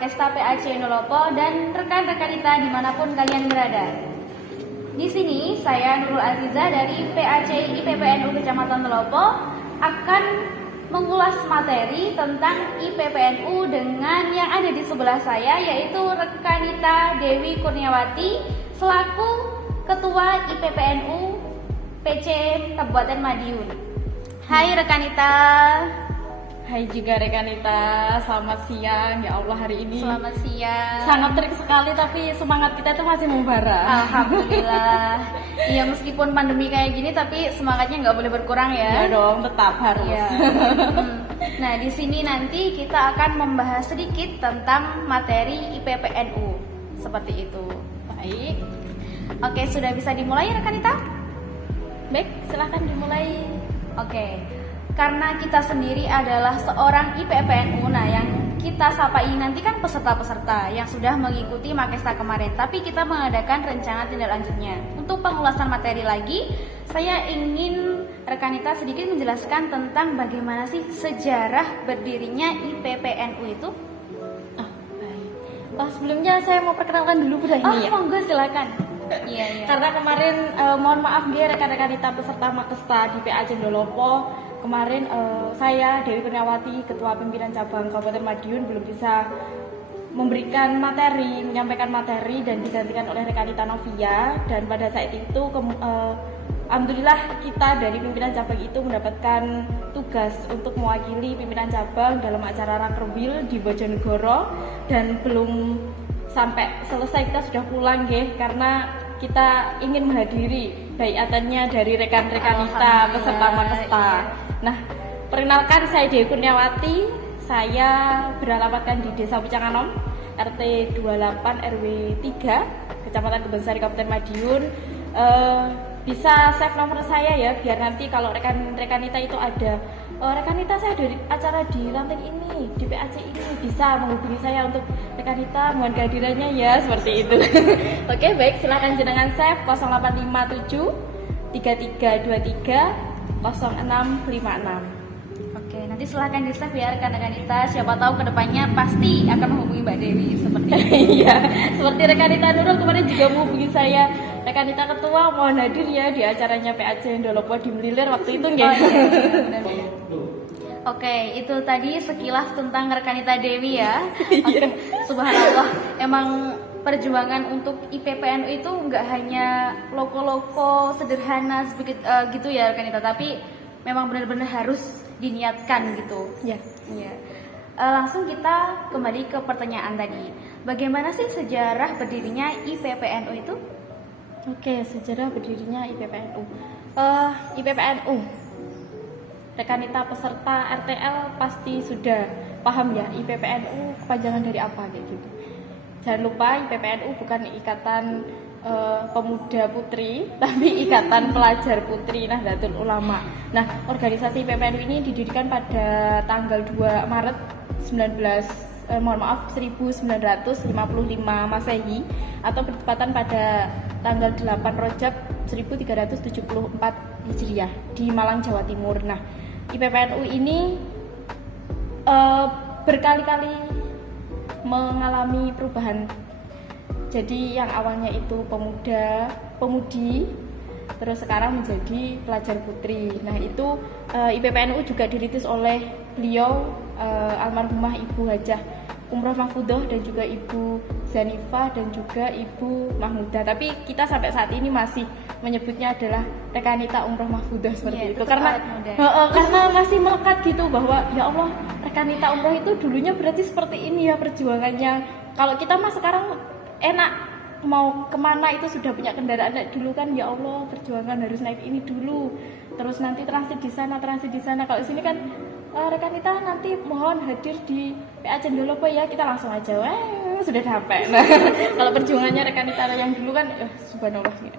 Makesta PAC Nolopo dan rekan-rekan kita dimanapun kalian berada. Di sini saya Nurul Aziza dari PAC IPPNU Kecamatan Nolopo akan mengulas materi tentang IPPNU dengan yang ada di sebelah saya, yaitu Rekanita Dewi Kurniawati selaku Ketua IPPNU PC Kabupaten Madiun. Hai Rekanita. Hai juga Rekanita, selamat siang. Ya Allah, hari ini Selamat siang. sangat terik sekali, tapi semangat kita itu masih membara. Alhamdulillah. Iya, meskipun pandemi kayak gini tapi semangatnya nggak boleh berkurang ya. Ya dong, tetap harus. Iya. Nah, di sini nanti kita akan membahas sedikit tentang materi IPPNU. Seperti itu. Baik, Oke, sudah bisa dimulai Rekanita? baik, silahkan dimulai. Oke. Karena kita sendiri adalah seorang IPPNU, nah yang kita sapa ini nanti kan peserta-peserta yang sudah mengikuti Makesta kemarin, tapi kita mengadakan rencana tindak lanjutnya. Untuk pengulasan materi lagi, saya ingin Rekanita sedikit menjelaskan tentang bagaimana sih sejarah berdirinya IPPNU itu. Baik. Sebelumnya saya mau perkenalkan dulu budaya ini ya. Monggo silakan. Iya. Karena kemarin mohon maaf nih rekan-rekanita peserta Makesta di PAC Nolopo. Kemarin saya Dewi Kurniawati, Ketua Pimpinan Cabang Kabupaten Madiun belum bisa menyampaikan materi dan digantikan oleh Rekanita Novia. Dan pada saat itu alhamdulillah kita dari pimpinan cabang itu mendapatkan tugas untuk mewakili pimpinan cabang dalam acara Rakerwil di Bojonegoro, dan belum sampai selesai kita sudah pulang karena kita ingin menghadiri bayatannya dari rekan-rekanita peserta Makesta. Nah, perkenalkan saya Dewi Kurniawati. Saya beralamatkan di Desa Pucanganom, RT 28 RW 3, Kecamatan Kebonsari, Kabupaten Madiun. Bisa save nomor saya ya, biar nanti kalau rekan-rekanita itu ada Rekanita, saya dari acara di ranting ini, di PAC ini, bisa menghubungi saya untuk Rekanita mohon kehadirannya ya, seperti itu. Oke, baik, silakan jenengan save 0857 3323 0656. Oke, nanti silahkan di save ya rekan-rekanita. Siapa tahu kedepannya pasti akan menghubungi Mbak Dewi seperti itu. Iya, seperti Rekanita Nurul kemarin juga menghubungi saya. Rekanita Ketua mohon hadir ya di acaranya PAC Nolopo di Melilir waktu itu nggak? Benar. Oke, itu tadi sekilas tentang Rekanita Dewi ya. Oke, subhanallah, emang perjuangan untuk IPPNU itu nggak hanya loko-loko sederhana gitu ya Rekanita, tapi memang benar-benar harus diniatkan gitu. Ya. Iya. Langsung kita kembali ke pertanyaan tadi. Bagaimana sih sejarah berdirinya IPPNU itu? Oke, sejarah berdirinya IPPNU. IPPNU, rekanita peserta RTL pasti sudah paham ya, IPPNU kepanjangan dari apa kayak gitu. Jangan lupa IPPNU bukan Ikatan Pemuda Putri, tapi Ikatan Pelajar Putri Nahdlatul Ulama. Nah, organisasi IPPNU ini didirikan pada tanggal 2 Maret 1955 Masehi atau bertepatan pada tanggal 8 Rajab 1374 Hijriah di Malang, Jawa Timur. Nah, IPPNU ini berkali-kali mengalami perubahan. Jadi yang awalnya itu pemudi, terus sekarang menjadi pelajar putri. Nah, itu IPPNU juga dirintis oleh beliau almarhumah Ibu Hajah Umroh Mahfudoh dan juga Ibu Zanifah dan juga Ibu Mahmudah. Tapi kita sampai saat ini masih menyebutnya adalah Rekanita Umroh Mahfudoh seperti itu karena masih melekat gitu bahwa ya Allah, Rekanita Umroh itu dulunya berarti seperti ini ya perjuangannya. Kalau kita mah sekarang enak mau kemana itu sudah punya kendaraan. Dulu kan ya Allah, perjuangan harus naik ini dulu, terus nanti transit di sana. Kalau sini kan Rekanita nanti mohon hadir di PAC Nolopo ya, kita langsung aja sudah sampai. Nah, kalau perjuangannya Rekanita yang dulu kan subhanallah gitu.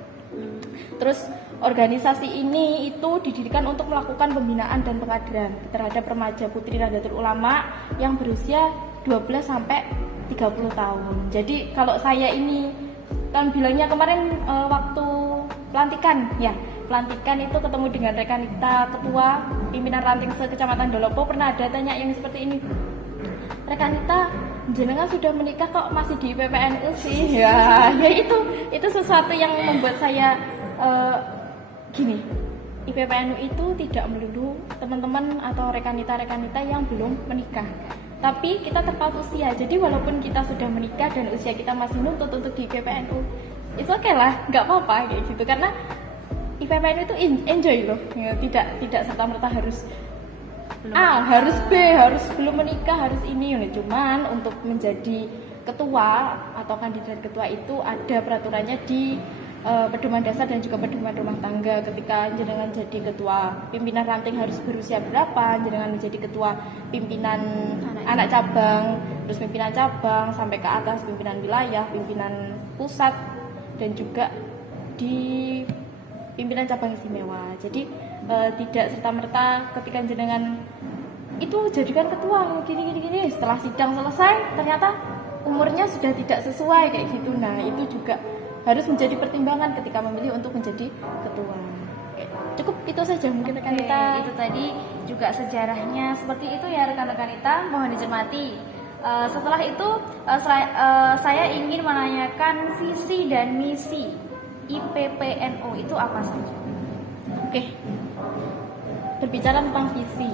Terus organisasi ini itu didirikan untuk melakukan pembinaan dan pengkaderan terhadap remaja putri Nahdlatul Ulama yang berusia 12 sampai 30 tahun. Jadi kalau saya ini kan bilangnya kemarin waktu pelantikan itu ketemu dengan Rekanita Ketua Pimpinan Ranting Kecamatan Nolopo, pernah ada tanya yang seperti ini, Rekanita jenengan sudah menikah kok masih di IPPNU sih? Ya itu sesuatu yang membuat saya gini. IPPNU itu tidak melulu teman-teman atau rekanita yang belum menikah. Tapi kita terpaut usia. Jadi walaupun kita sudah menikah dan usia kita masih nuntut untuk di IPPNU, it's okay lah, nggak apa-apa kayak gitu. Karena IPPNU itu enjoy loh. Ya, tidak serta-merta harus harus B, harus belum menikah, harus ini. Cuman untuk menjadi ketua atau kandidat ketua itu ada peraturannya di pedoman dasar dan juga pedoman rumah tangga. Ketika jenengan jadi ketua pimpinan ranting harus berusia berapa, jenengan menjadi ketua pimpinan anak cabang, terus pimpinan cabang sampai ke atas pimpinan wilayah, pimpinan pusat, dan juga di pimpinan cabang istimewa. Jadi tidak serta-merta ketika jenengan itu jadikan ketua gini setelah sidang selesai ternyata umurnya sudah tidak sesuai kayak gitu. Nah itu juga harus menjadi pertimbangan ketika memilih untuk menjadi ketua. Cukup itu saja mungkin rekan kita. Itu tadi juga sejarahnya seperti itu ya rekan-rekan kita, mohon dicermati. Setelah itu saya ingin menanyakan visi dan misi IPPNU itu apa saja? Oke. Berbicara tentang visi.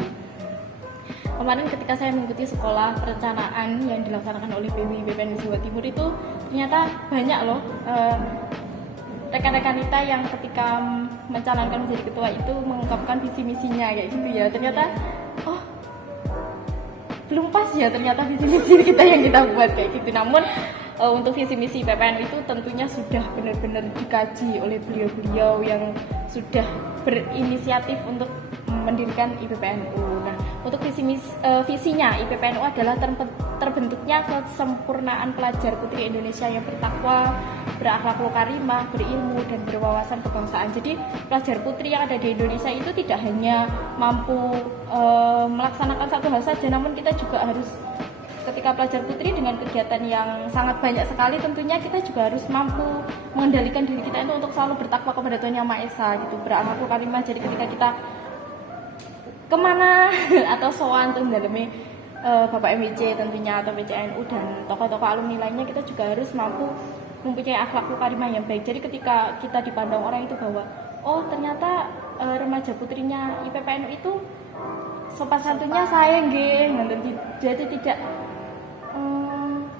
Kemarin ketika saya mengikuti sekolah perencanaan yang dilaksanakan oleh BWI IPPNU Jawa Timur itu ternyata banyak loh rekan-rekan kita yang ketika mencalonkan menjadi ketua itu mengungkapkan visi misinya kayak gitu ya. Ternyata belum pas ya ternyata visi misi kita yang kita buat kayak gitu. Namun untuk visi misi IPPNU itu tentunya sudah benar-benar dikaji oleh beliau-beliau yang sudah berinisiatif untuk mendirikan IPPNU. Nah, untuk visinya IPPNU adalah terbentuknya kesempurnaan pelajar putri Indonesia yang bertakwa, berakhlak karimah, berilmu dan berwawasan kebangsaan. Jadi pelajar putri yang ada di Indonesia itu tidak hanya mampu melaksanakan satu hal saja, namun kita juga harus ketika pelajar putri dengan kegiatan yang sangat banyak sekali, tentunya kita juga harus mampu mengendalikan diri kita itu untuk selalu bertakwa kepada Tuhan Yang Maha Esa gitu, berakhlak karimah. Jadi ketika kita kemana atau sowan tuh dalamnya Bapak MWC tentunya atau PCNU dan tokoh-tokoh alumni lainnya, kita juga harus mampu mempunyai akhlak karimah yang baik. Jadi ketika kita dipandang orang itu bahwa ternyata remaja putrinya IPPNU itu sopan santunnya saya nggih, jadi tidak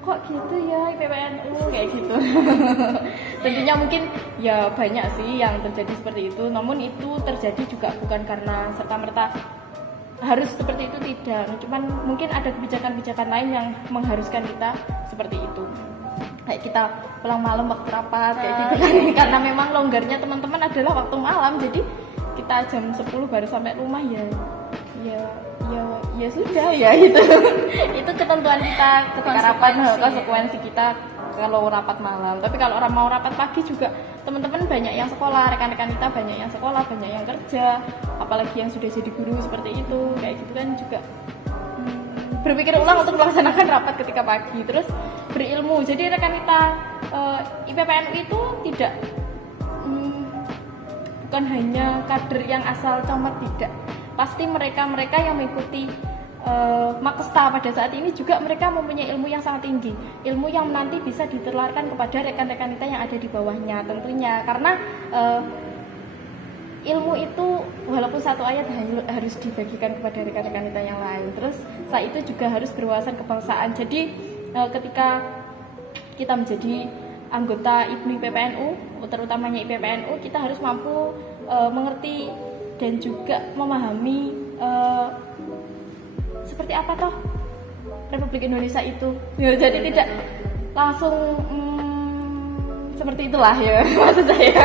kok gitu ya IPPNU kayak gitu. Tentunya mungkin ya banyak sih yang terjadi seperti itu, namun itu terjadi juga bukan karena serta-merta harus seperti itu, tidak. Cuman mungkin ada kebijakan-kebijakan lain yang mengharuskan kita seperti itu. Kayak kita pulang malam waktu rapat kayak gitu kan. Karena memang longgarnya teman-teman adalah waktu malam, jadi kita jam 10 baru sampai rumah ya sudah ya itu. Itu ketentuan kita ketika rapat, konsekuensi kita kalau rapat malam. Tapi kalau orang mau rapat pagi juga teman-teman banyak yang sekolah, rekan-rekan kita banyak yang sekolah, banyak yang kerja, apalagi yang sudah jadi guru seperti itu, kayak gitu kan juga berpikir ulang untuk melaksanakan rapat ketika pagi. Terus berilmu, jadi rekan kita IPPNU itu tidak bukan hanya kader yang asal comot, tidak. Pasti mereka yang mengikuti Makesta pada saat ini juga mereka mempunyai ilmu yang sangat tinggi, ilmu yang nanti bisa ditularkan kepada rekan-rekan kita yang ada di bawahnya tentunya. Karena ilmu itu walaupun satu ayat harus dibagikan kepada rekan-rekan kita yang lain. Terus setelah itu juga harus berwawasan kebangsaan. Jadi ketika kita menjadi anggota IPPNU, terutamanya IPPNU, kita harus mampu mengerti dan juga memahami seperti apa toh Republik Indonesia itu. Ya, jadi tidak langsung seperti itulah ya maksud saya.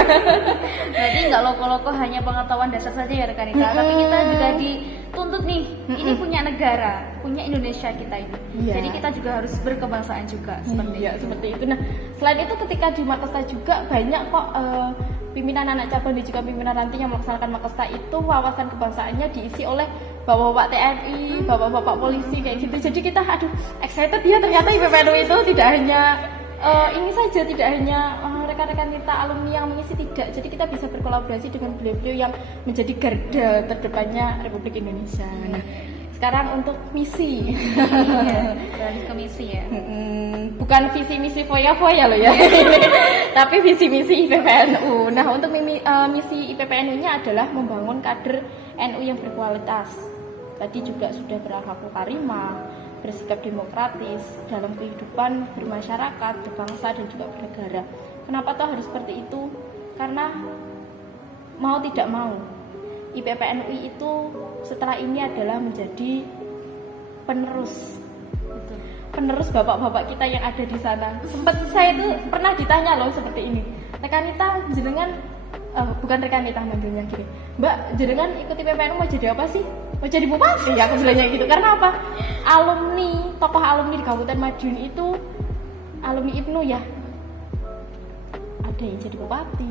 Berarti nggak loko-loko hanya pengetahuan dasar saja ya rekan kita, tapi kita juga dituntut nih, ini punya negara, punya Indonesia kita ini. Ya. Jadi kita juga harus berkebangsaan juga seperti itu. Nah, selain itu ketika di Makesta juga banyak kok pimpinan anak cabang dan juga pimpinan ranting yang melaksanakan Makesta itu wawasan kebangsaannya diisi oleh bapak-bapak TNI, bapak-bapak polisi kayak gitu. Jadi kita excited ya, ternyata IPPNU itu tidak hanya ini saja, tidak hanya rekan-rekan kita alumni yang mengisi, tidak. Jadi kita bisa berkolaborasi dengan beliau-beliau yang menjadi garda terdepannya Republik Indonesia. Nah, sekarang untuk misi. Iya, beralih ke misi ya. Bukan visi misi foya-foya loh ya. Tapi visi misi IPPNU. Nah, untuk misi IPPNU-nya adalah membangun kader NU yang berkualitas. Tadi juga sudah berakhlakul karimah, bersikap demokratis dalam kehidupan bermasyarakat, berbangsa dan juga bernegara. Kenapa toh harus seperti itu? Karena mau tidak mau IPPNUI itu setelah ini adalah menjadi penerus bapak-bapak kita yang ada di sana. Sempat saya itu pernah ditanya loh seperti ini, rekanita jenengan bukan rekanita manggilnya gini, Mbak jenengan ikut IPPNU mau jadi apa sih? Mau jadi bupati? Ya aku bilangnya gitu. Karena apa? Tokoh alumni di Kabupaten Madiun itu alumni IPNU ya, ada yang jadi bupati.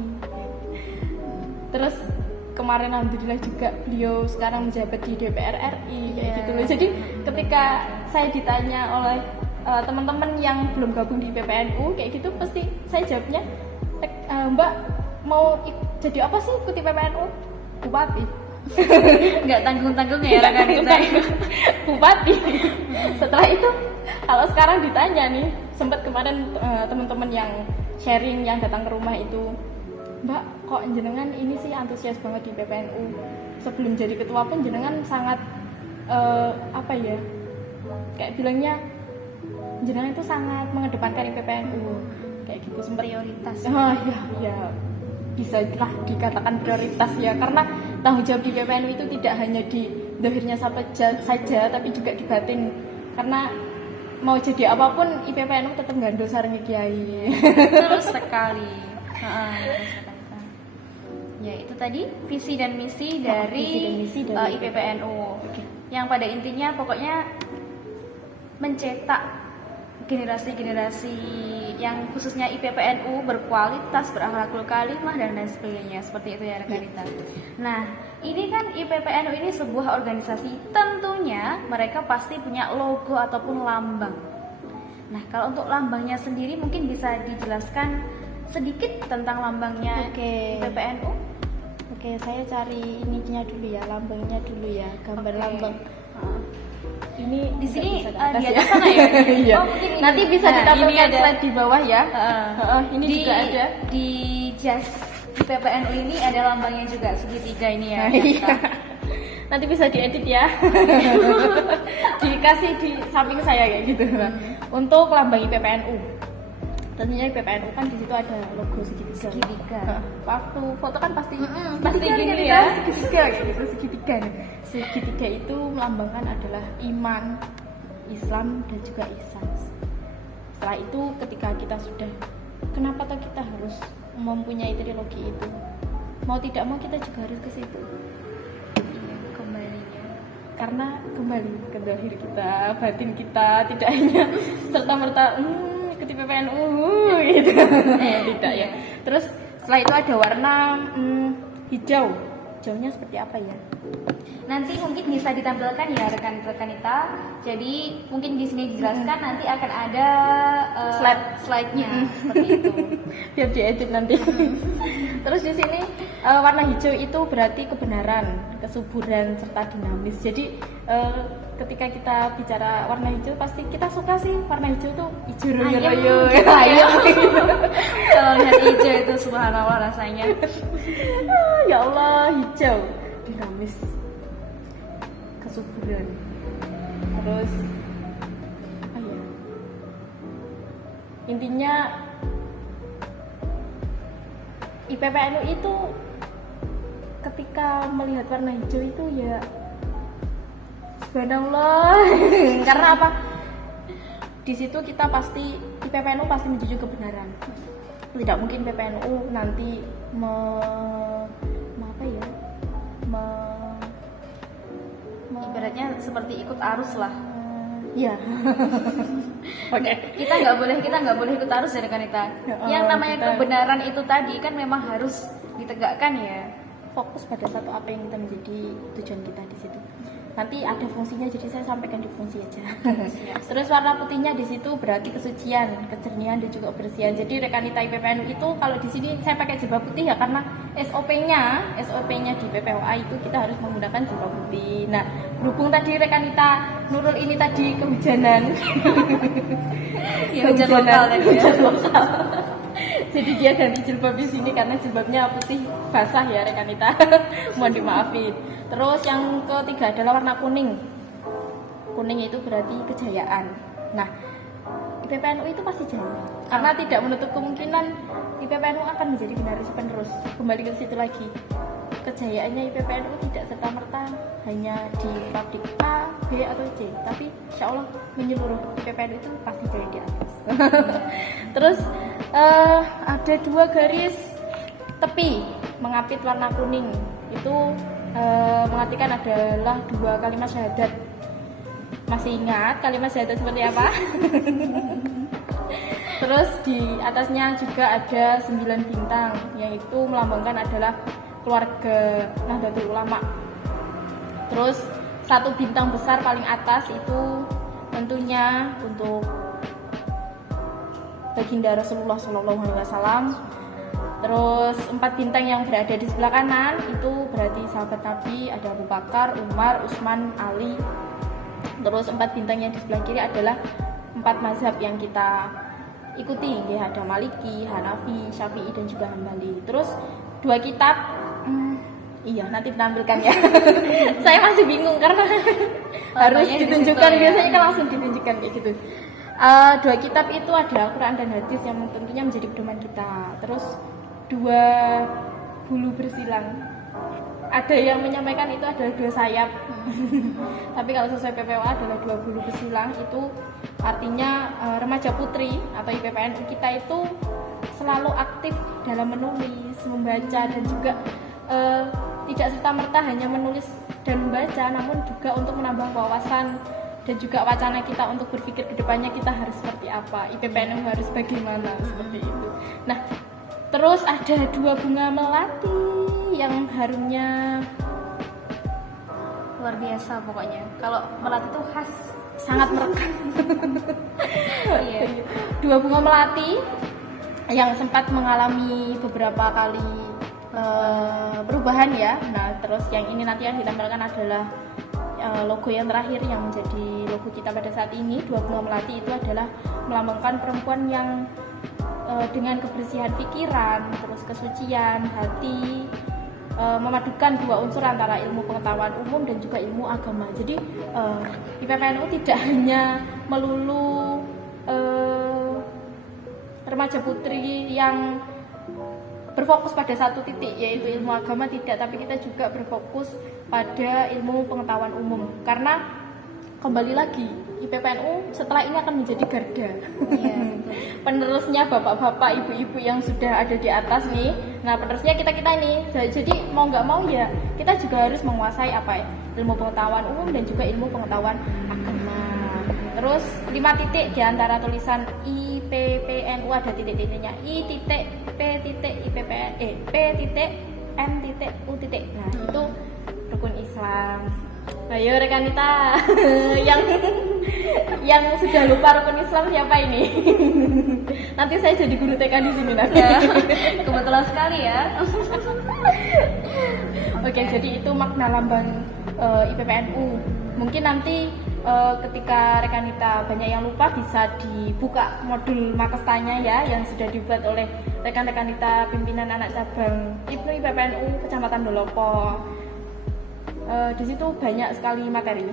Terus kemarin alhamdulillah juga beliau sekarang menjabat di DPR RI kayak gitu loh. Jadi ketika saya ditanya oleh teman-teman yang belum gabung di PPNU kayak gitu, pasti saya jawabnya, Mbak mau jadi apa sih ikut PPNU? Bupati. Nggak tanggung-tanggung ya rekan kita. Bupati. Setelah itu kalau sekarang ditanya nih, sempat kemarin teman-teman yang sharing yang datang ke rumah itu, Mbak, kok jenengan ini sih antusias banget di PPNU. Sebelum jadi ketua pun jenengan sangat kayak bilangnya jenengan itu sangat mengedepankan PPNU kayak gitu, sempat prioritas. Ya bisa lah dikatakan prioritas ya, karena tanggung jawab di PPNU itu tidak hanya di zahirnya saja tapi juga di batin. Karena mau jadi apapun IPPNU tetap gandul sarengnya kiai. Terus sekali. Ya itu tadi visi dan misi dari IPPNU. Yang pada intinya pokoknya mencetak generasi-generasi yang khususnya IPPNU berkualitas, berakhlakul karimah dan lain sebagainya. Seperti itu ya rekan Rita. Nah, ini kan IPPNU ini sebuah organisasi, tentunya mereka pasti punya logo ataupun lambang. Nah, kalau untuk lambangnya sendiri mungkin bisa dijelaskan sedikit tentang lambangnya IPPNU. Oke, saya cari ininya dulu ya, lambangnya dulu ya, gambar lambang. Ini di sini di atas sana ya. Iya. Nanti bisa ditampilkan slide di bawah ya. Ini juga ada di jas IPPNU ini ada lambangnya juga, segitiga ini ya. Nanti bisa diedit ya. Dikasih di samping saya kayak gitu. Untuk lambang IPPNU. Tentunya IPPNU kan di situ ada logo segitiga. Waktu foto kan pasti gini ya. Segitiga kayak gitu, segitiga. Segitiga itu melambangkan adalah iman, Islam dan juga ihsan. Setelah itu ketika kita sudah, kenapa toh kita harus mempunyai trilogi itu? Mau tidak mau kita juga harus ke situ. Kembalinya. Karena kembali ke zahir kita, batin kita, tidak hanya serta-merta ikuti PPNU gitu. Tidak ya. Terus setelah itu ada warna hijau. Hijaunya seperti apa ya? Nanti mungkin bisa ditampilkan ya rekan-rekan kita. Jadi mungkin di sini dijelaskan, nanti akan ada slide-nya seperti itu. Biar diedit nanti. Terus di sini warna hijau itu berarti kebenaran, kesuburan serta dinamis. Jadi ketika kita bicara warna hijau pasti kita suka sih warna hijau itu hijau royo-royo. Kalau lihat hijau itu subhanallah rasanya. Ya Allah, hijau dinamis, kesuburan. Terus apa ya? Intinya IPPNU itu ketika melihat warna hijau itu ya subhanallah. Karena apa? Di situ kita pasti IPPNU pasti menjunjung kebenaran. Tidak mungkin PPNU nanti ibaratnya seperti ikut arus lah. Ya. Oke. Kita nggak boleh ikut arus ya rekan kita. Yang namanya kebenaran itu tadi kan memang harus ditegakkan ya. Fokus pada satu apa yang kita menjadi tujuan kita di situ. nanti ada fungsinya, jadi saya sampaikan di fungsi aja. Terus warna putihnya di situ berarti kesucian, kejernihan dan juga kebersihan. Jadi Rekanita IPPNU itu kalau di sini saya pakai jilbab putih ya karena SOP-nya di PPOA itu kita harus menggunakan jilbab putih. Nah, berhubung tadi Rekanita Nurul ini tadi kehujanan. Ya, hujan lokal tadi ya. Jadi dia ganti jilbab di sini karena jilbabnya putih basah ya Rekanita. Mohon dimaafin. Terus yang ketiga adalah warna kuning. Kuning itu berarti kejayaan. Nah, IPPNU itu pasti jaya. Karena tidak menutup kemungkinan IPPNU akan menjadi generasi penerus. Kembali ke situ lagi. Kejayaannya IPPNU tidak serta-merta hanya di pabrik A, B atau C, tapi insya Allah menyeluruh. IPPNU itu pasti jaya di atas. Terus ada 2 garis tepi mengapit warna kuning. Itu mengartikan adalah 2 kalimat syahadat. Masih ingat kalimat syahadat seperti apa? Terus di atasnya juga ada 9 bintang, yaitu melambangkan adalah keluarga Nahdlatul Ulama. Terus 1 bintang besar paling atas itu tentunya untuk baginda Rasulullah SAW. Terus 4 bintang yang berada di sebelah kanan itu berarti sahabat Nabi, ada Abu Bakar, Umar, Utsman, Ali. Terus 4 bintang yang di sebelah kiri adalah 4 mazhab yang kita ikuti, ya, ada Maliki, Hanafi, Syafi'i dan juga Hambali. Terus 2 kitab, iya nanti ditampilkan ya. Saya masih bingung karena harus ditunjukkan ya. Biasanya kan langsung ditunjukkan kayak gitu. 2 kitab itu ada Al-Quran dan Hadis yang tentunya menjadi pedoman kita. Terus 2 bulu bersilang. Ada yang menyampaikan itu adalah 2 sayap. Tapi kalau sesuai PPOA adalah 2 bulu bersilang. Itu artinya remaja putri atau IPPNU kita itu selalu aktif dalam menulis, membaca dan juga tidak serta-merta hanya menulis dan membaca, namun juga untuk menambah wawasan dan juga wacana kita untuk berpikir ke depannya kita harus seperti apa, IPPNU harus bagaimana, seperti itu. Nah, terus ada 2 bunga melati yang harumnya luar biasa pokoknya. Kalau melati itu khas, sangat merekah. Iya. 2 bunga melati yang sempat mengalami beberapa kali perubahan ya. Nah, terus yang ini nanti yang ditampilkan adalah logo yang terakhir yang menjadi logo kita pada saat ini. 2 bunga melati itu adalah melambangkan perempuan yang dengan kebersihan pikiran, terus kesucian hati, memadukan 2 unsur antara ilmu pengetahuan umum dan juga ilmu agama. Jadi IPPNU tidak hanya melulu remaja putri yang berfokus pada satu titik yaitu ilmu agama, tidak, tapi kita juga berfokus pada ilmu pengetahuan umum karena kembali lagi IPPNU setelah ini akan menjadi garda. Iya, penerusnya bapak-bapak, ibu-ibu yang sudah ada di atas nih. Nah, penerusnya kita nih. Jadi mau nggak mau ya kita juga harus menguasai apa ya, ilmu pengetahuan umum dan juga ilmu pengetahuan agama. Terus 5 titik di antara tulisan IPPNU ada titik-titiknya, I titik P titik IPPN P titik M titik U titik. Nah, itu rukun Islam. Ayo Rekanita yang sudah lupa rukun Islam siapa ini? Nanti saya jadi guru TK di sini nanti. Ya, kebetulan sekali ya. Oke, jadi itu makna lambang IPPNU. Mungkin nanti ketika Rekanita banyak yang lupa bisa dibuka modul makestanya ya yang sudah dibuat oleh rekan-rekanita pimpinan anak cabang IPPNU Kecamatan Dolopo. Di situ banyak sekali materi,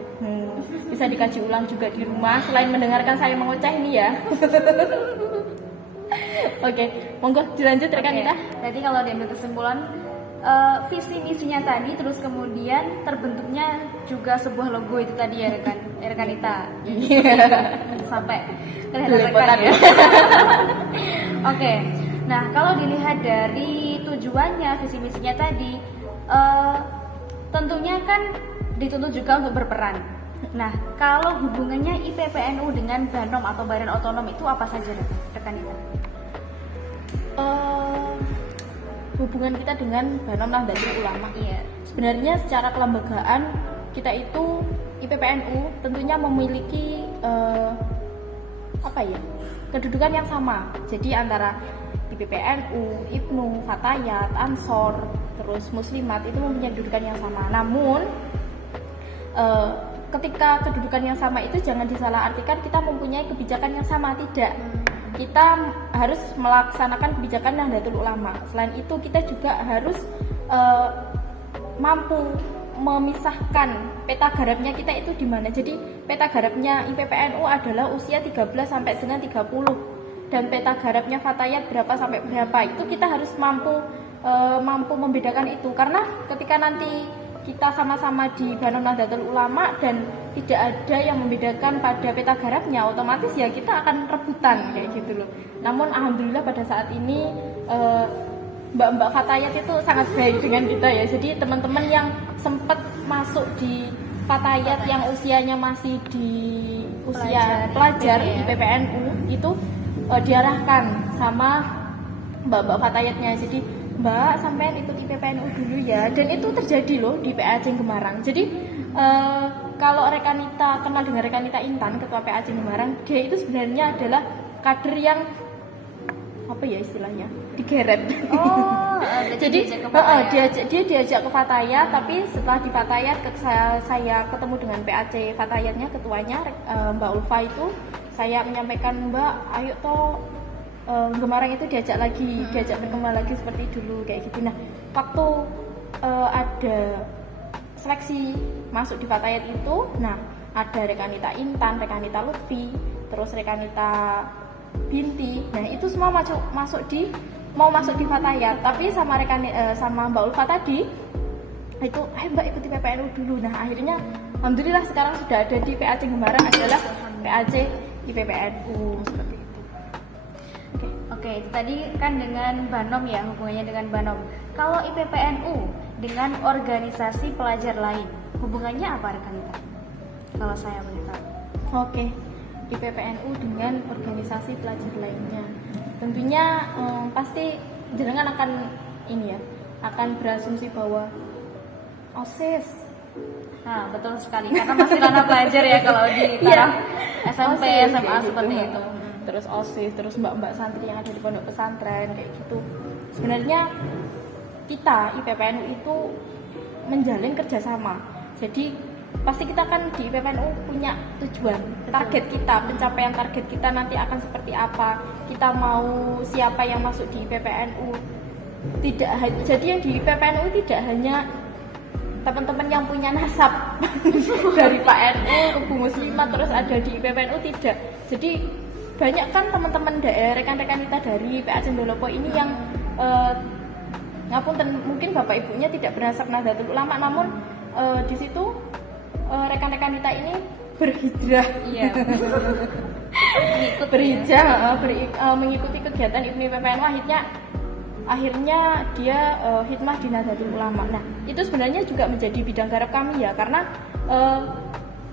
bisa dikaji ulang juga di rumah selain mendengarkan saya mengoceh ini ya. Oke, monggo dilanjut Rekanita. Jadi kalau diambil kesimpulan visi misinya tadi, terus kemudian terbentuknya juga sebuah logo itu tadi ya Rekanita. Sampai terlihat ya. Oke. Nah, kalau dilihat dari tujuannya visi misinya tadi, tentunya kan dituntut juga untuk berperan. Nah, kalau hubungannya IPPNU dengan BANOM atau Badan Otonom itu apa saja Rekanita? Hubungan kita dengan BANOM Nahdlatul Ulama. Iya. Sebenarnya secara kelembagaan kita itu IPPNU tentunya memiliki kedudukan yang sama. Jadi antara IPPNU, IPNU, Fatayat, Ansor, terus Muslimat itu mempunyai kedudukan yang sama. Namun ketika kedudukan yang sama itu jangan disalahartikan kita mempunyai kebijakan yang sama, tidak. Kita harus melaksanakan kebijakan Nahdlatul Ulama. Selain itu kita juga harus mampu memisahkan peta garapnya kita itu di mana. Jadi peta garapnya IPPNU adalah usia 13 sampai dengan 30 dan peta garapnya Fatayat berapa sampai berapa. Itu kita harus mampu membedakan itu, karena ketika nanti kita sama-sama di Banom Nahdlatul Ulama dan tidak ada yang membedakan pada peta garapnya, otomatis ya kita akan rebutan kayak gitu loh. Namun alhamdulillah pada saat ini Mbak-mbak Fatayat itu sangat baik dengan kita ya. Jadi teman-teman yang sempat masuk di Fatayat yang usianya masih di usia pelajar IPPNU itu diarahkan sama mbak-mbak Fatayatnya. Jadi Mbak sampean ikut IPPNU dulu ya. Dan itu terjadi loh di PA Aceh Gemarang. Jadi kalau Rekanita kenal dengan Rekanita Intan, ketua PA Aceh Gemarang, dia itu sebenarnya adalah kader yang apa ya istilahnya, digeret. Jadi dia diajak ke Fatayat, tapi setelah di Fatayat saya ketemu dengan PAC Fatayatnya, ketuanya Mbak Ulfa itu, saya menyampaikan, Mbak ayo toh Gemarang itu diajak berkembang lagi seperti dulu kayak gitu. Nah waktu ada seleksi masuk di Fatayat itu, nah ada Rekanita Intan, Rekanita Lutfi, terus Rekanita Binti. Nah itu semua masuk di Fatayat, tapi sama Mbak Ulfa tadi itu Mbak ikuti PPNU dulu. Nah akhirnya alhamdulillah sekarang sudah ada di PAC Gemarang adalah PAC IPPNU seperti itu. Oke, itu tadi kan dengan Banom ya, hubungannya dengan Banom. Kalau IPPNU dengan organisasi pelajar lain, hubungannya apa Rekanita? Kalau saya boleh tahu. Oke, IPPNU dengan organisasi pelajar lainnya, tentunya pasti jenengan akan berasumsi bahwa OSIS. Nah betul sekali, karena masih ranah pelajar ya kalau di taraf SMP, SMA seperti itu. Terus OSIS, terus mbak-mbak santri yang ada di pondok pesantren kayak gitu. Sebenarnya kita IPPNU itu menjalin kerjasama. Jadi pasti kita kan di IPPNU punya tujuan, target kita, pencapaian target kita nanti akan seperti apa, kita mau siapa yang masuk di IPPNU. Jadi yang di IPPNU tidak hanya teman-teman yang punya nasab dari Pak NU ke Bu Muslimat terus ada di IPPNU, tidak. Jadi banyak kan teman-teman rekan-rekan kita dari PA Cendolopo ini yang ngapunten mungkin bapak ibunya tidak bernasab Nahdlatul Ulama, namun di situ rekan-rekan kita ini berhijrah, mengikuti kegiatan IPPNU, akhirnya dia hikmah di Nahdlatul Ulama. Nah itu sebenarnya juga menjadi bidang garap kami ya, karena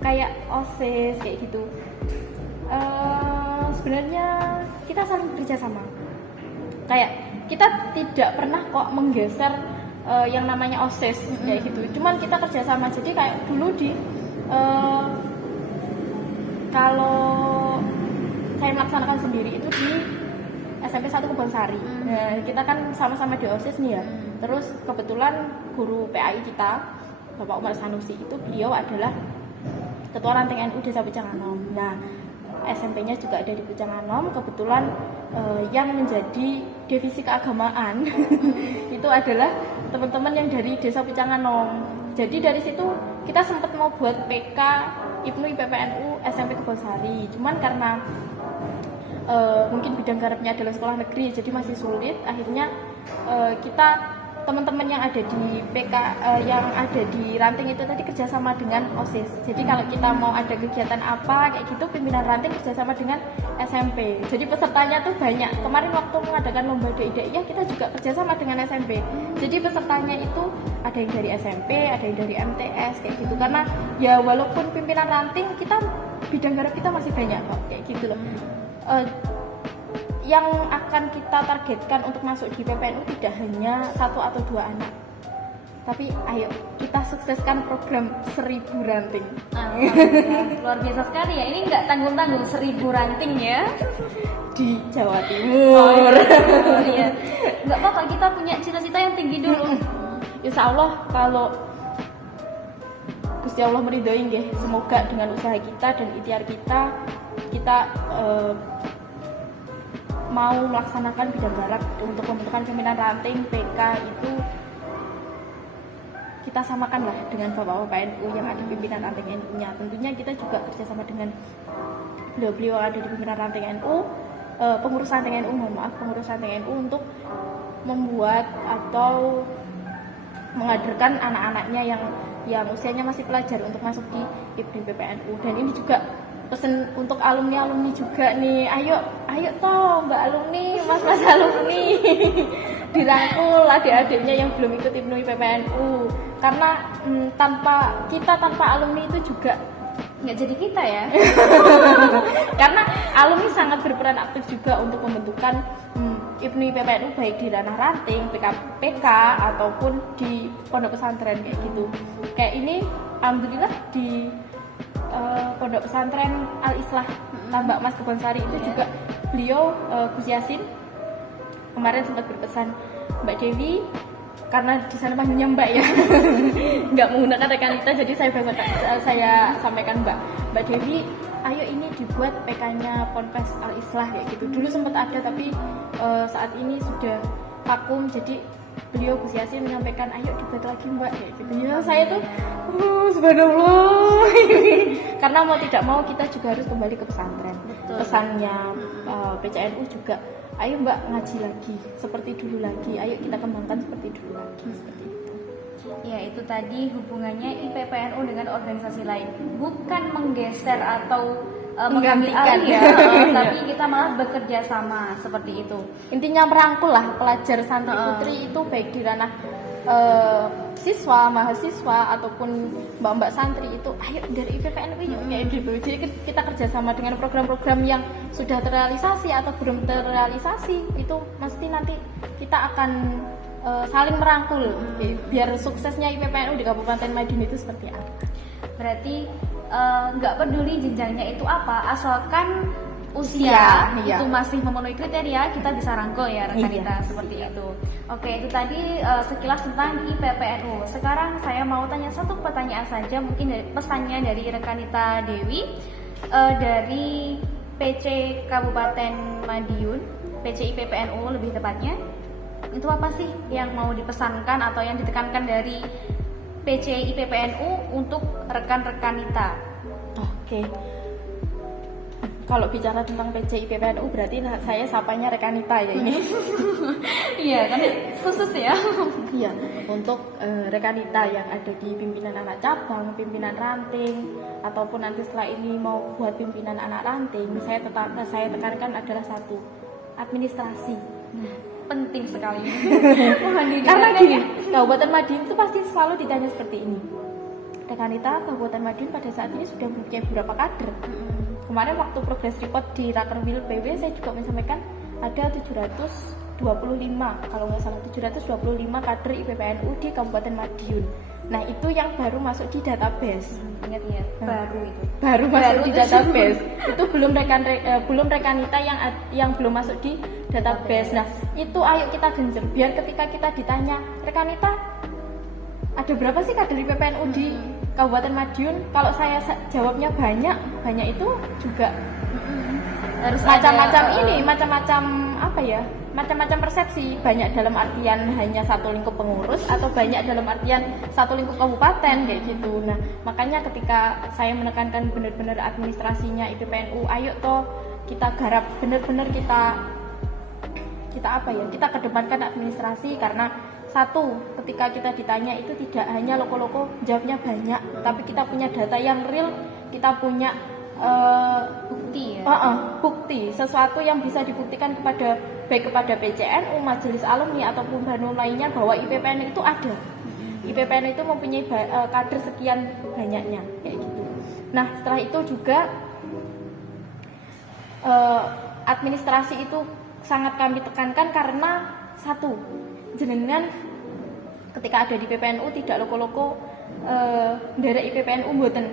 kayak OSIS kayak gitu, sebenarnya kita saling bekerja sama. Kayak kita tidak pernah kok menggeser yang namanya OSIS kayak gitu. Cuman kita kerjasama. Jadi kayak dulu kalau saya melaksanakan sendiri itu di SMP 1 Kebonsari. Nah, kita kan sama-sama di OSIS nih ya. Terus kebetulan guru PAI kita, Bapak Umar Sanusi itu beliau adalah Ketua Ranting NU Desa Pujanganom. Nah, SMP-nya juga ada di Pujanganom. Kebetulan yang menjadi divisi keagamaan itu adalah teman-teman yang dari Desa Pujanganom. Jadi dari situ kita sempat mau buat PK IPNU IPPNU SMP Kebonsari. Cuman karena mungkin bidang garapnya adalah sekolah negeri, jadi masih sulit. Akhirnya kita teman-teman yang ada di PK yang ada di Ranting itu tadi kerjasama dengan OSIS. Jadi kalau kita mau ada kegiatan apa kayak gitu, pimpinan Ranting kerjasama dengan SMP. Jadi pesertanya tuh banyak. Kemarin waktu mengadakan lomba DIY kita juga kerjasama dengan SMP. Jadi pesertanya itu ada yang dari SMP, ada yang dari MTS kayak gitu. Karena ya walaupun pimpinan Ranting, kita bidang garap kita masih banyak kok kayak gitu loh. Yang akan kita targetkan untuk masuk di PPNU tidak hanya 1 atau 2 anak, tapi ayo kita kita sukseskan program 1000 ranting. Alhamdulillah, luar biasa sekali ya. Ini nggak tanggung-tanggung 1000 ranting ya Di Jawa Timur. Iya. Nggak apa-apa, kita punya cita-cita yang tinggi dulu. Insya Allah kalau Gusti Allah meridhoi nggih, semoga dengan usaha kita dan ikhtiar kita mau melaksanakan bidang barak untuk pembentukan pimpinan ranting PK itu kita samakan lah dengan Bapak-Bapak NU yang ada pimpinan ranting NU-nya. Tentunya kita juga kerjasama dengan beliau-beliau yang ada di pimpinan ranting NU, pengurus ranting NU, pengurus ranting NU untuk membuat atau menghadirkan anak-anaknya yang usianya masih pelajar untuk masuk di PPNU. Dan ini juga pesan untuk alumni juga nih, ayo toh mbak alumni, mas alumni dirangkul adik-adiknya yang belum ikut PPNU, karena tanpa alumni itu juga Nggak jadi kita ya. karena alumni sangat berperan aktif juga untuk pembentukan PPNU baik di ranah ranting, PK ataupun di pondok pesantren kayak gitu. Kayak ini alhamdulillah di pondok pesantren Al-Islah Tambak Mas Kebonsari itu juga beliau Gus Yasin kemarin sempat berpesan, Mbak Dewi, karena di sana panggilnya Mbak ya, nggak menggunakan rekanita, jadi saya sampaikan Mbak Dewi, ayo ini dibuat PK-nya Ponpes Al-Islah kayak gitu. Dulu sempat ada tapi saat ini sudah vakum, jadi beliau Gus Yasin menyampaikan ayo dibuat lagi Mbak kayak gitu. Ya saya tuh subhanallah. Karena mau tidak mau kita juga harus kembali ke pesantren. Betul. Pesannya PCNU juga, ayo Mbak ngaji lagi seperti dulu lagi, ayo kita kembangkan seperti dulu lagi, seperti itu. Ya, itu tadi hubungannya IPPNU dengan organisasi lain, bukan menggeser atau mengambil alih ya, tapi kita malah bekerja sama seperti itu. Intinya merangkul lah pelajar santri putri itu baik di ranah siswa, mahasiswa ataupun mbak-mbak santri itu, ayo dari IPPNU yuk kayak gitu. Jadi kita kerjasama dengan program-program yang sudah terrealisasi atau belum terrealisasi, itu mesti nanti kita akan saling merangkul biar suksesnya IPPNU di Kabupaten Madiun itu seperti apa. Berarti nggak peduli jenjangnya itu apa, asalkan usia iya. itu masih memenuhi kriteria, kita bisa rangkul ya rekanita seperti itu. Oke, itu tadi sekilas tentang IPPNU. Sekarang saya mau tanya satu pertanyaan saja, mungkin pesannya dari rekanita Dewi dari PC Kabupaten Madiun, PC IPPNU lebih tepatnya. Itu apa sih yang mau dipesankan atau yang ditekankan dari PC IPPNU untuk rekan-rekanita? Oke. Kalau bicara tentang PC IPPNU berarti saya sapanya rekanita ya ini. Iya, kan khusus ya. Iya, untuk rekanita yang ada di pimpinan anak cabang, pimpinan ranting, ataupun nanti setelah ini mau buat pimpinan anak ranting, saya tekankan adalah satu, administrasi. Nah, penting sekali. Karena gini, Kabupaten Madiun itu pasti selalu ditanya seperti ini. Rekanita Kabupaten Madiun pada saat ini sudah mempunyai beberapa kader. Kemarin waktu progress report di Rakerwil PW saya juga menyampaikan ada 725, kalau nggak salah 725 kader IPPNU di Kabupaten Madiun. Nah itu yang baru masuk di database. Ingat-ingat, baru masuk di database. Itu belum rekanita yang belum masuk di database. Nah itu ayo kita genjot biar ketika kita ditanya rekanita ada berapa sih kader IPPNU di Kabupaten Madiun, kalau saya jawabnya banyak itu juga harus macam-macam macam-macam persepsi, banyak dalam artian hanya satu lingkup pengurus atau banyak dalam artian satu lingkup kabupaten kayak gitu. Nah makanya ketika saya menekankan benar-benar administrasinya IPPNU, ayo toh kita garap benar-benar kita kedepankan administrasi, karena satu, ketika kita ditanya itu tidak hanya loko-loko jawabnya banyak, tapi kita punya data yang real, kita punya bukti ya? Bukti, sesuatu yang bisa dibuktikan baik kepada PCNU, majelis alumni ataupun BANU lainnya bahwa IPPN itu ada. IPPN itu mempunyai kader sekian banyaknya kayak gitu. Nah setelah itu juga administrasi itu sangat kami tekankan karena satu, jenengan ketika ada di PPNU tidak loko-loko nderek IPPNU mboten.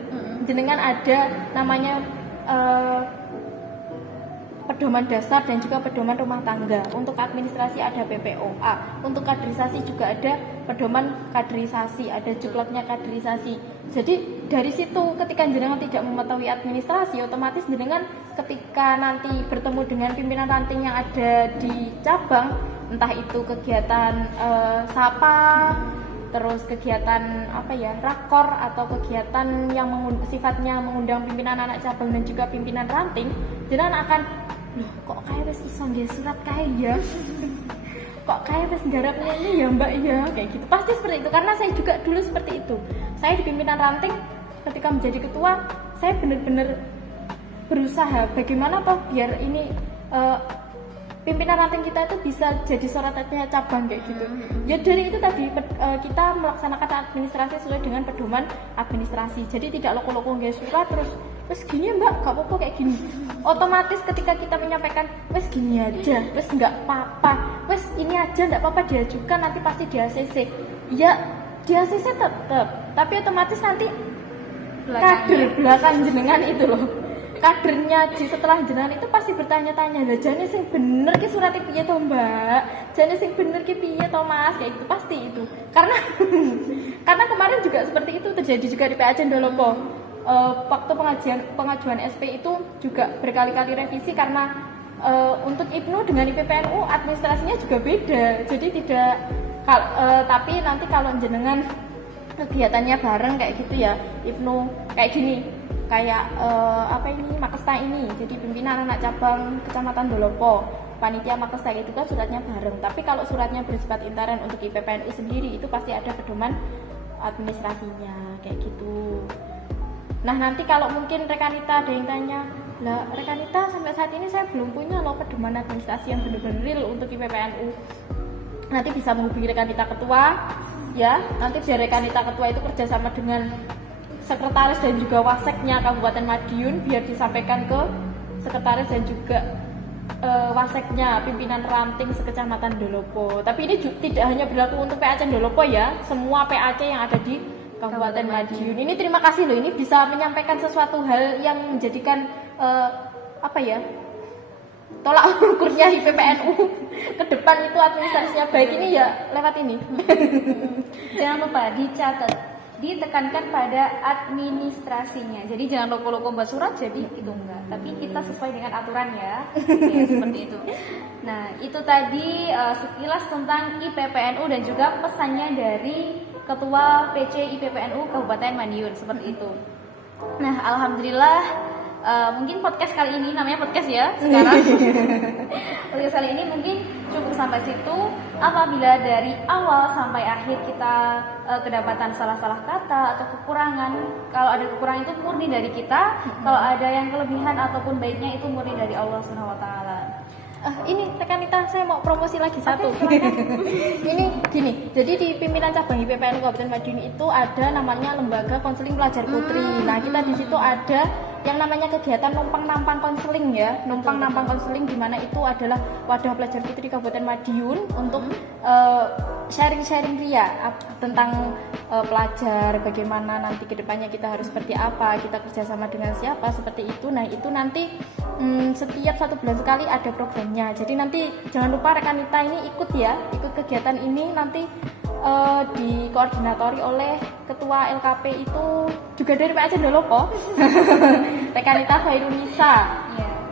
Jenengan ada namanya pedoman dasar dan juga pedoman rumah tangga. Untuk administrasi ada PPOA, untuk kaderisasi juga ada pedoman kaderisasi, ada jukleknya kaderisasi. Jadi dari situ ketika jenengan tidak mengetahui administrasi, otomatis jenengan ketika nanti bertemu dengan pimpinan ranting yang ada di cabang, entah itu kegiatan sapa, terus kegiatan rakor atau kegiatan yang sifatnya mengundang pimpinan anak cabang dan juga pimpinan ranting, jenengan akan loh kok kayak wis iso nggih surat kae ya. Kok kayak wis nggarapnya ini ya Mbak ya, kayak gitu. Pasti seperti itu karena saya juga dulu seperti itu. Saya di pimpinan ranting ketika menjadi ketua, saya benar-benar berusaha bagaimana toh biar ini pimpinan ranting kita itu bisa jadi sorotannya cabang kayak gitu. Ya dari itu tadi kita melaksanakan administrasi sesuai dengan pedoman administrasi. Jadi tidak loko-loko nggak surat terus gini Mbak, gak apa-apa kayak gini. Otomatis ketika kita menyampaikan wes gini aja, wes nggak apa-apa, wes ini aja nggak apa-apa diajukan nanti pasti di ACC. Ya di ACC tetap, tapi otomatis nanti kader belakang jenengan itu loh. Kadernya di setelah jenengan itu pasti bertanya-tanya, lah jane sing bener ki surate piye to Mbak? Jane sing bener ki piye to Mas? Kayak gitu pasti itu. Karena kemarin juga seperti itu terjadi juga di PA Cendolopo. Waktu pengajuan SP itu juga berkali-kali revisi karena untuk IPNU dengan IPPNU administrasinya juga beda. Jadi tidak tapi nanti kalau jenengan kegiatannya bareng kayak gitu ya, IPNU kayak gini. Kayak Makesta ini jadi pimpinan anak cabang Kecamatan Dolopo, panitia Makesta itu kan suratnya bareng. Tapi kalau suratnya bersifat intern untuk IPPNU sendiri itu pasti ada pedoman administrasinya kayak gitu. Nah nanti kalau mungkin rekanita ada yang tanya, lah rekanita sampai saat ini saya belum punya loh pedoman administrasi yang benar-benar real untuk IPPNU. Nanti bisa menghubungi rekanita ketua ya. Nanti biar rekanita ketua itu kerjasama dengan sekretaris dan juga waseknya Kabupaten Madiun biar disampaikan ke sekretaris dan juga waseknya pimpinan ranting sekecamatan Dolopo. Tapi ini tidak hanya berlaku untuk PAC Dolopo ya, semua PAC yang ada di Kabupaten Madiun. Ini terima kasih loh, ini bisa menyampaikan sesuatu hal yang menjadikan tolak ukurnya IPPNU ke depan itu administrasinya baik ini ya lewat ini. Jangan lupa dicatat, ditekankan pada administrasinya. Jadi jangan loko-loko buat surat jadi itu enggak. Tapi kita sesuai dengan aturan ya. Ya seperti itu. Nah, itu tadi sekilas tentang IPPNU dan juga pesannya dari Ketua PC IPPNU Kabupaten Madiun seperti itu. Nah, alhamdulillah mungkin podcast kali ini namanya podcast ya sekarang. Podcast kali ini mungkin cukup sampai situ. Apabila dari awal sampai akhir kita kedapatan salah-salah kata atau kekurangan, kalau ada kekurangan itu murni dari kita, kalau ada yang kelebihan ataupun baiknya itu murni dari Allah Subhanahu wa taala. Ini rekanita saya mau promosi lagi satu. Ini gini, jadi di pimpinan cabang IPPNU Kabupaten Madiun itu ada namanya lembaga konseling pelajar putri. Nah kita di situ ada yang namanya kegiatan numpang nampang konseling ya, numpang nampang konseling di mana itu adalah wadah pelajar putri Kabupaten Madiun untuk sharing-sharing ria tentang pelajar, bagaimana nanti kedepannya kita harus seperti apa, kita kerjasama dengan siapa seperti itu. Nah itu nanti setiap 1 bulan sekali ada programnya. Jadi nanti jangan lupa rekanita ini ikut ya, ikut kegiatan ini nanti dikoordinatori oleh ketua LKP itu juga dari PAC Dolopo. Rekanita Khairunisa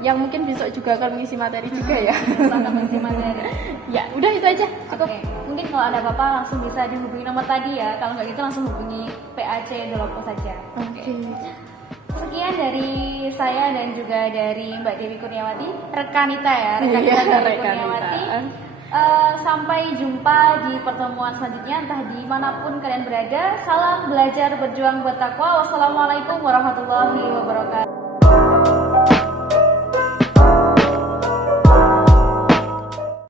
yang mungkin besok juga akan mengisi materi juga ya. Akan mengisi materi. Ya, udah itu aja. Cukup. Okay. Mungkin kalau ada apa-apa langsung bisa dihubungi nomor tadi ya. Kalau nggak gitu langsung hubungi PAC Dolopo saja. Oke. Sekian dari saya dan juga dari Mbak Dewi Kurniawati, rekanita ya, rekanita Dewi Kurniawati. Sampai jumpa di pertemuan selanjutnya, entah dimanapun kalian berada. Salam belajar berjuang bertakwa. Wassalamualaikum warahmatullahi wabarakatuh.